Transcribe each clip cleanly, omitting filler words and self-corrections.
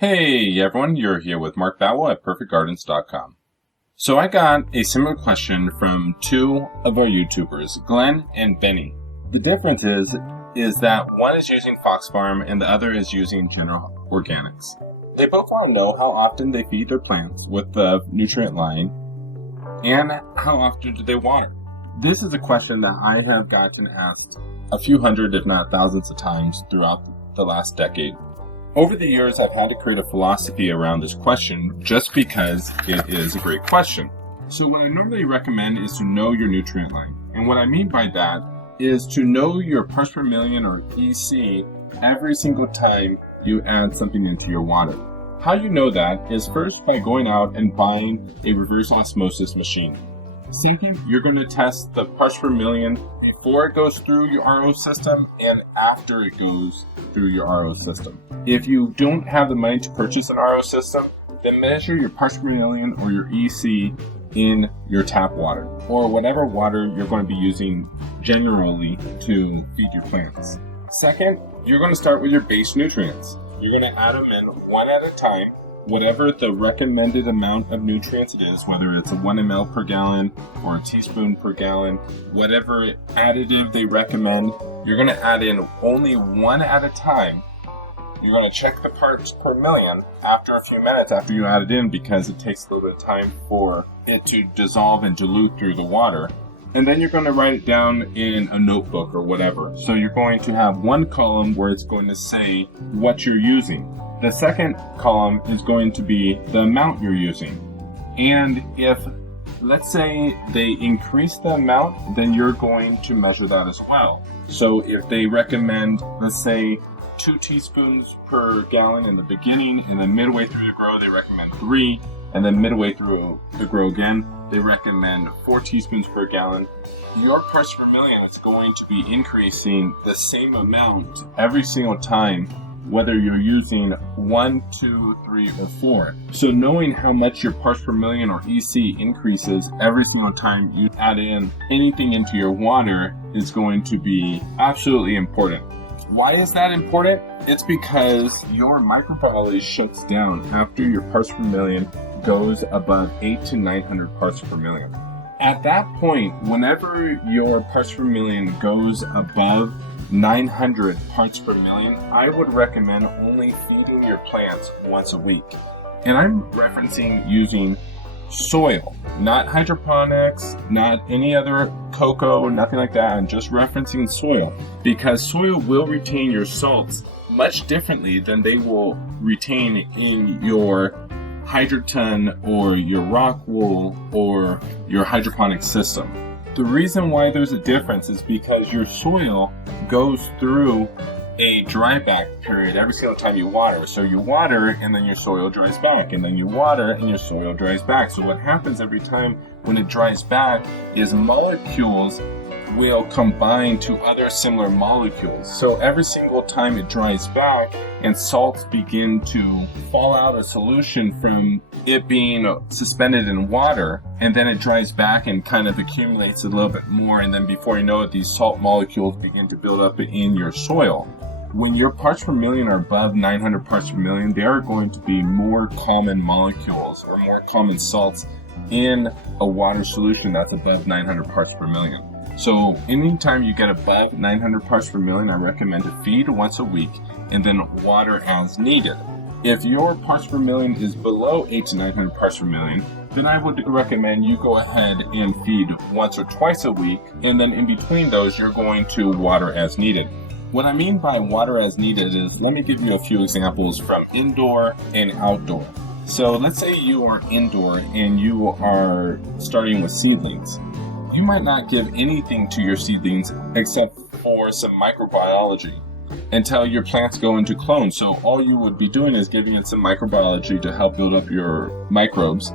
Hey everyone, you're here with Mark Bowell at perfectgardens.com. So I got a similar question from two of our YouTubers, Glenn and Benny. The difference is that one is using Fox Farm and the other is using General Organics. They both want to know how often they feed their plants with the nutrient line and how often do they water. This is a question that I have gotten asked a few hundred, if not thousands of times throughout the last decade. Over the years, I've had to create a philosophy around this question just because it is a great question. So what I normally recommend is to know your nutrient line. And what I mean by that is to know your parts per million or EC every single time you add something into your water. How you know that is first by going out and buying a reverse osmosis machine. Second, you're going to test the parts per million before it goes through your RO system and after it goes through your RO system. If you don't have the money to purchase an RO system, then measure your parts per million or your EC in your tap water or whatever water you're going to be using generally to feed your plants. Second, you're going to start with your base nutrients. You're going to add them in one at a time. Whatever the recommended amount of nutrients it is, whether it's a 1 ml per gallon or a teaspoon per gallon, whatever additive they recommend, you're going to add in only one at a time. You're going to check the parts per million after a few minutes after you add it in because it takes a little bit of time for it to dissolve and dilute through the water. And then you're going to write it down in a notebook or whatever. So you're going to have one column where it's going to say what you're using. The second column is going to be the amount you're using. And if, let's say, they increase the amount, then you're going to measure that as well. So if they recommend, let's say, 2 teaspoons per gallon in the beginning, and then midway through the grow, they recommend 3, and then midway through the grow again, they recommend 4 teaspoons per gallon. Your parts per million is going to be increasing the same amount every single time, whether you're using 1, 2, 3, or 4. So knowing how much your parts per million or EC increases every single time you add in anything into your water is going to be absolutely important. Why is that important? It's because your microbiology shuts down after your parts per million goes above 800 to 900 parts per million. At that point, whenever your parts per million goes above 900 parts per million, I would recommend only feeding your plants once a week. And I'm referencing using soil, not hydroponics, not any other cocoa, nothing like that. I'm just referencing soil because soil will retain your salts much differently than they will retain in your hydroton or your rock wool or your hydroponic system. The reason why there's a difference is because your soil goes through a dry back period every single time you water. So you water and then your soil dries back, and then you water and your soil dries back. So what happens every time when it dries back is molecules will combine to other similar molecules. So every single time it dries back and salts begin to fall out of solution from it being suspended in water, and then it dries back and kind of accumulates a little bit more, and then before you know it, these salt molecules begin to build up in your soil. When your parts per million are above 900 parts per million, there are going to be more common molecules or more common salts in a water solution that's above 900 parts per million. So anytime you get above 900 parts per million, I recommend to feed once a week and then water as needed. If your parts per million is below 800 to 900 parts per million, then I would recommend you go ahead and feed once or twice a week, and then in between those, you're going to water as needed. What I mean by water as needed is, let me give you a few examples from indoor and outdoor. So let's say you are indoor and you are starting with seedlings. You might not give anything to your seedlings except for some microbiology until your plants go into clone. So all you would be doing is giving it some microbiology to help build up your microbes.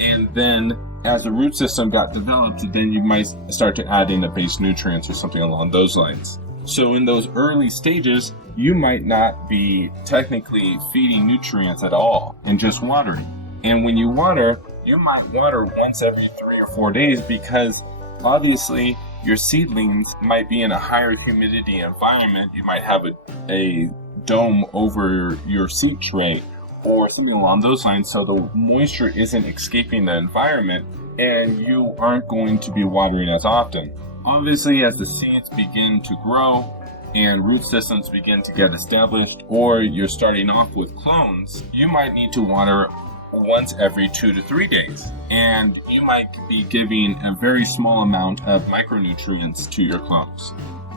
And then as the root system got developed, then you might start to add in the base nutrients or something along those lines. So in those early stages, you might not be technically feeding nutrients at all and just watering. And when you water, you might water once every 3 or 4 days because obviously your seedlings might be in a higher humidity environment. You might have a dome over your seed tray, or something along those lines, so the moisture isn't escaping the environment and you aren't going to be watering as often. Obviously, as the seeds begin to grow and root systems begin to get established, or you're starting off with clones, you might need to water once every 2 to 3 days. And you might be giving a very small amount of micronutrients to your clones.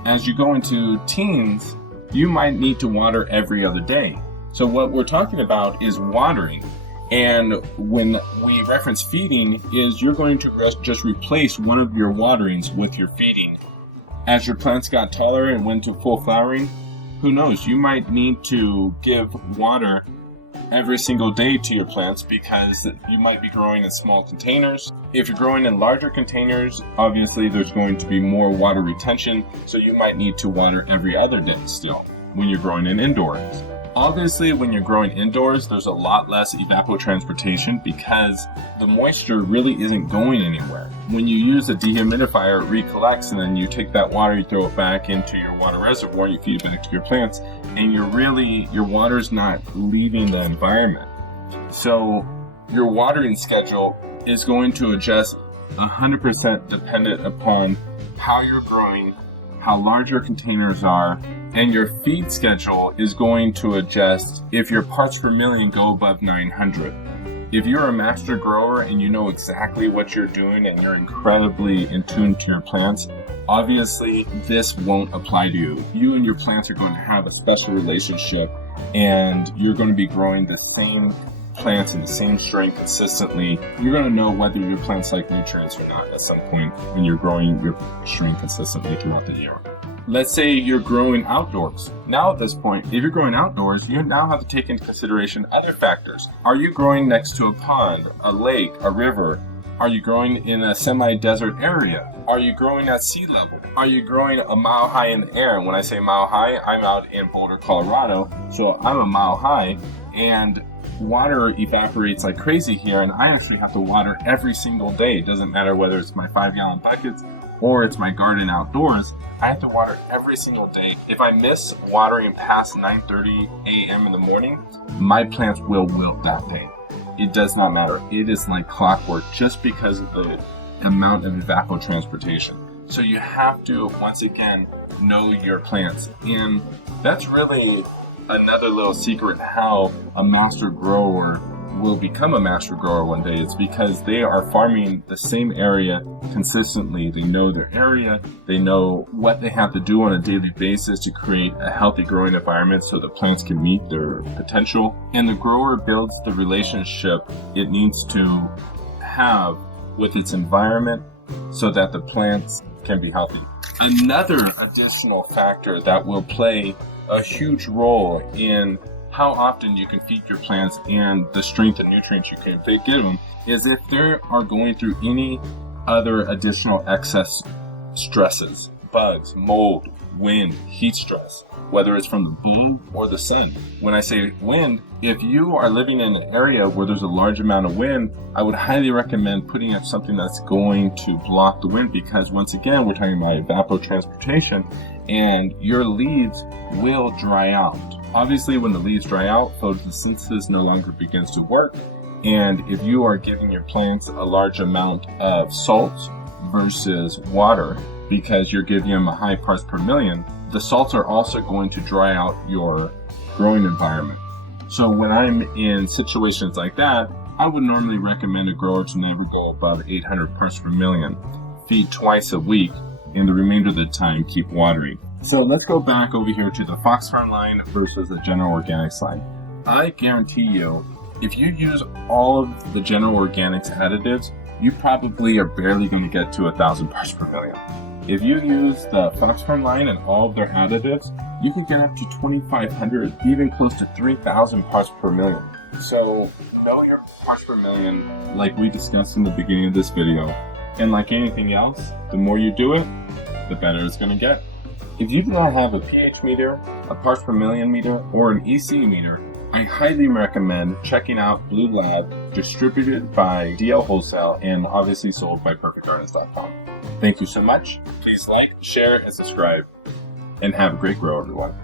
As you go into teens, you might need to water every other day. So what we're talking about is watering. And when we reference feeding, is you're going to just replace one of your waterings with your feeding. As your plants got taller and went to full flowering, who knows, you might need to give water every single day to your plants because you might be growing in small containers. If you're growing in larger containers, obviously there's going to be more water retention, so you might need to water every other day still when you're growing in indoors. Obviously, when you're growing indoors, there's a lot less evapotranspiration because the moisture really isn't going anywhere. When you use a dehumidifier, it recollects, and then you take that water, you throw it back into your water reservoir, you feed it back to your plants, and your water's not leaving the environment. So your watering schedule is going to adjust 100% dependent upon how you're growing, how large your containers are, and your feed schedule is going to adjust if your parts per million go above 900. If you're a master grower and you know exactly what you're doing and you're incredibly in tune to your plants, obviously this won't apply to you. You and your plants are going to have a special relationship, and you're going to be growing the same plants in the same strain consistently. You're going to know whether your plants like nutrients or not at some point when you're growing your strain consistently throughout the year. Let's say you're growing outdoors. Now at this point, if you're growing outdoors, you now have to take into consideration other factors. Are you growing next to a pond, a lake, a river? Are you growing in a semi-desert area? Are you growing at sea level? Are you growing a mile high in the air? And when I say mile high, I'm out in Boulder, Colorado, so I'm a mile high, and water evaporates like crazy here, and I actually have to water every single day. It doesn't matter whether it's my 5-gallon buckets or it's my garden outdoors. I have to water every single day. If I miss watering past 9:30 a.m. in the morning, my plants will wilt that day. It does not matter. It is like clockwork just because of the amount of evapotranspiration. So you have to, once again, know your plants. And that's really another little secret how a master grower will become a master grower one day. It's because they are farming the same area consistently. They know their area. They know what they have to do on a daily basis to create a healthy growing environment so the plants can meet their potential. And the grower builds the relationship it needs to have with its environment so that the plants can be healthy. Another additional factor that will play a huge role in how often you can feed your plants and the strength and nutrients you can give them is if they are going through any other additional excess stresses, bugs, mold, wind, heat stress, whether it's from the moon or the sun. When I say wind, if you are living in an area where there's a large amount of wind, I would highly recommend putting up something that's going to block the wind, because once again, we're talking about evapotranspiration, and your leaves will dry out. Obviously, when the leaves dry out, photosynthesis no longer begins to work, and if you are giving your plants a large amount of salts versus water, because you're giving them a high parts per million, the salts are also going to dry out your growing environment. So when I'm in situations like that, I would normally recommend a grower to never go above 800 parts per million, feed twice a week, and the remainder of the time keep watering. So let's go back over here to the Fox Farm line versus the General Organics line. I guarantee you, if you use all of the General Organics additives, you probably are barely going to get to 1,000 parts per million. If you use the Fox Farm line and all of their additives, you can get up to 2,500, even close to 3,000 parts per million. So know your parts per million, like we discussed in the beginning of this video. And like anything else, the more you do it, the better it's going to get. If you do not have a pH meter, a parts per million meter, or an EC meter, I highly recommend checking out Blue Lab, distributed by DL Wholesale and obviously sold by PerfectGardens.com. Thank you so much. Please like, share, and subscribe. And have a great grow, everyone.